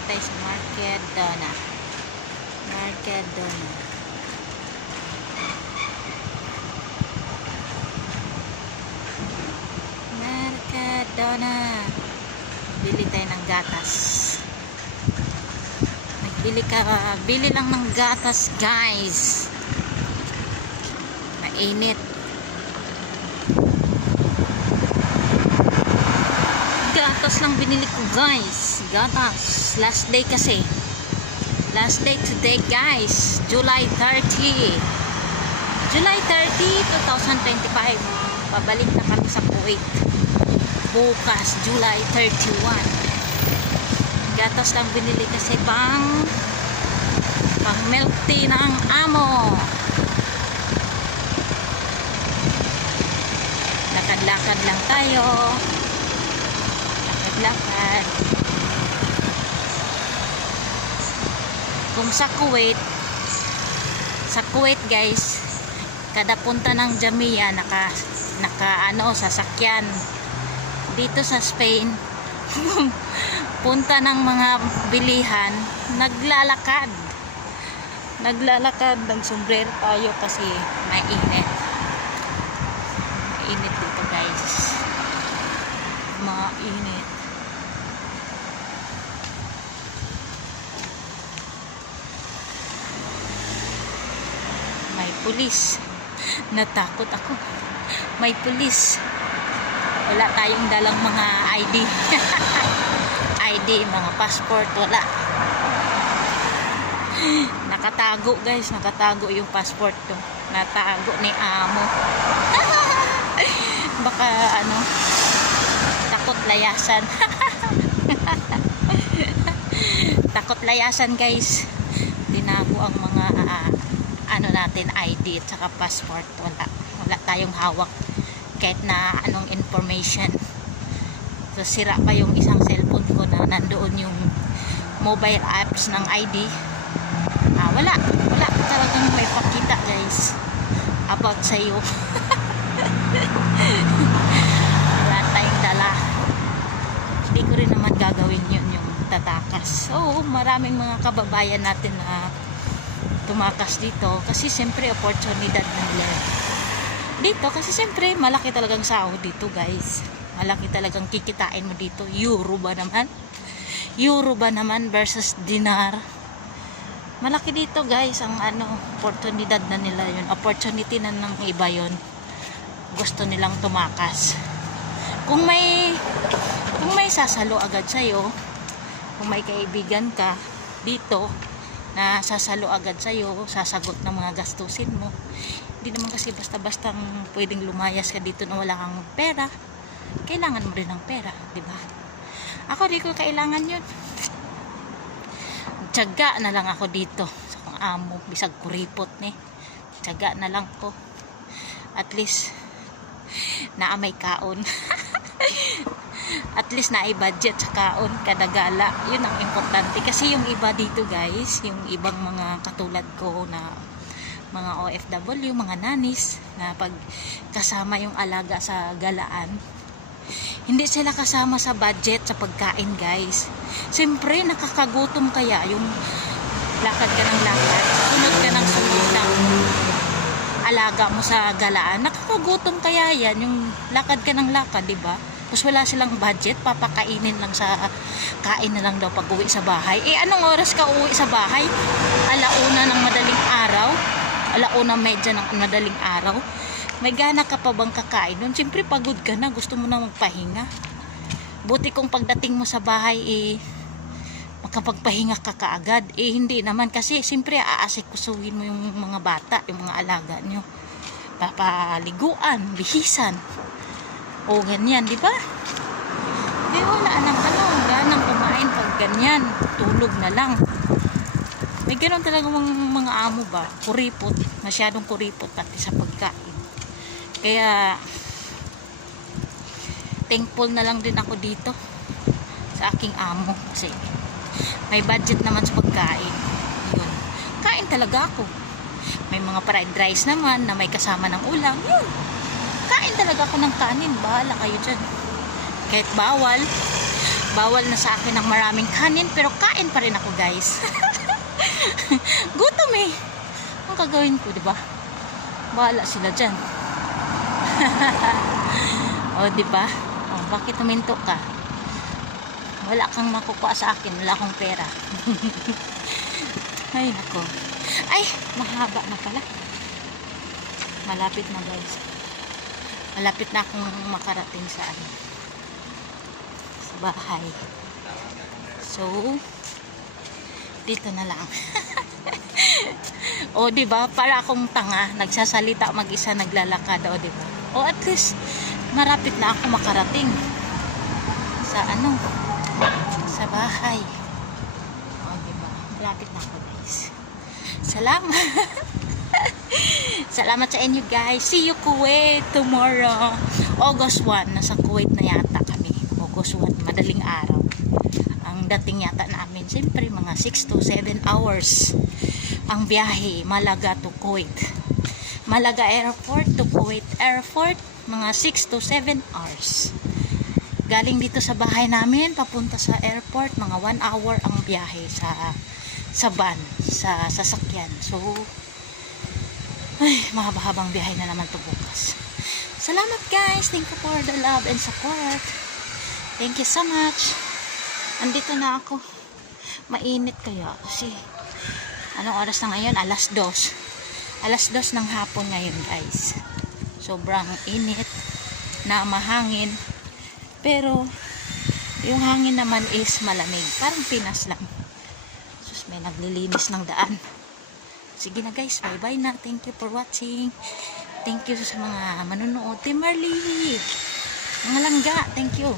Dito tayo sa Mercadona. Mercadona. Mercadona. Bili tayo ng gatas. Bili lang ng gatas, guys. Mainit. Gatas lang binili ko, guys. Gatas. Last day kasi. Last day today, guys. July 30. July 30, 2025. Pabalik na kami sa Kuwait. Bukas, July 31. Gatas lang binili kasi pang milk tea ng amo. Lakad-lakad lang tayo. Lakad. Kung sa Kuwait guys, kada punta ng Jamia naka sasakyan. Dito sa Spain punta ng mga bilihan, naglalakad ng sombrero tayo kasi mainit dito, guys. Mainit. May pulis. Natakot ako. May pulis. Wala tayong dalang mga ID. ID, mga passport, wala. Nakatago, guys. Nakatago yung passport to. Natago ni amo. Baka takot layasan. Takot layasan, guys. Tinago ang mga natin, ID at saka passport. Wala tayong hawak kahit na anong information. So sira pa yung isang cellphone ko na nandoon yung mobile apps ng ID. Wala talagang may pakita, guys, about sa'yo. Wala tayong dala. Hindi ko rin naman gagawin yun, yung tatakas. So maraming mga kababayan natin na tumakas dito kasi siyempre oportunidad na nila dito, kasi siyempre malaki talagang sahod dito, guys. Malaki talagang kikitain mo dito. Euro ba naman versus dinar. Malaki dito, guys, ang oportunidad na nila yun. Opportunity na ng iba yun. Gusto nilang tumakas. Kung may sasalo agad sa'yo, kung may kaibigan ka dito na sasalo agad sa'yo, sasagot ng mga gastusin mo. Hindi naman kasi basta-basta pwedeng lumayas ka dito na wala kang pera. Kailangan mo rin ng pera, di ba? Ako di ko kailangan yun. Tiyaga na lang ako dito sa kong amo, bisag kuripot ni. Tiyaga na lang ko. At least naamay kaon. At least na i-budget sa kaon kada gala. Yun ang importante. Kasi yung iba dito, guys, yung ibang mga katulad ko na mga OFW, mga nanis, na pag kasama yung alaga sa galaan, hindi sila kasama sa budget sa pagkain, guys. Siyempre nakakagutom kaya yung lakad ka ng lakad, sunod ka ng sunod ng alaga mo sa galaan. Nakakagutom kaya yan, yung lakad ka ng lakad, diba? Tapos wala silang budget, papakainin lang sa kain na lang daw pag uwi sa bahay. Anong oras ka uwi sa bahay? 1:00 ng madaling araw? 1:30 ng madaling araw? May gana ka pa bang kakain nun? Siyempre pagod ka na, gusto mo na magpahinga. Buti kung pagdating mo sa bahay makapagpahinga ka kaagad. Hindi naman, kasi siyempre aasikusuhin mo yung mga bata, yung mga alaga nyo. Papaliguan, bihisan, o ganyan, di ba? Wala nang ganang kumain pag ganyan, tulog na lang. May ganoon talaga mga amo ba, kuripot, masyadong kuripot pati sa pagkain. Kaya thankful na lang din ako dito sa aking amo kasi may budget naman sa pagkain. Yun, kain talaga ako. May mga fried rice naman na may kasama ng ulam. Yun, kain talaga ako ng kanin. Bahala kayo dyan. Kahit bawal, Bawal na sa akin ng maraming kanin, pero kain pa rin ako, guys. Gutom eh. Ang gagawin ko, di ba? Bahala sila dyan. O, di ba? O, bakit tuminto ka? Wala kang makukuha sa akin. Wala akong pera. Ay, nako. Ay, mahaba na pala. Malapit na, guys. Malapit na akong makarating sa ano, sa bahay. So, dito na lang. O, di ba? Para akong tanga, nagsasalita mag-isa, naglalakad, o, di ba? O, at least marapit na ako makarating sa ano, sa bahay. O, di ba? Malapit na ako, guys. Salamat. Salamat sa inyo, guys. See you, Kuwait, tomorrow. August 1, nasa Kuwait na yata kami. August 1, madaling araw. Ang dating yata namin, siyempre mga 6 to 7 hours ang biyahe, Malaga to Kuwait. Malaga Airport to Kuwait Airport, mga 6 to 7 hours. Galing dito sa bahay namin, papunta sa airport, mga 1 hour ang biyahe sa van, sa sasakyan. So, ay, mahaba-habang biyahe na naman to bukas. Salamat, guys. Thank you for the love and support. Thank you so much. Andito na ako. Mainit kaya kasi anong oras na ngayon? Alas 2. Alas 2 ng hapon ngayon, guys. Sobrang init na mahangin. Pero yung hangin naman is malamig. Parang Pinas lang. Sus, may naglilinis ng daan. Sige na, guys, bye bye na. Thank you for watching. Thank you sa mga manunood. Team Marley, mga langga, thank you.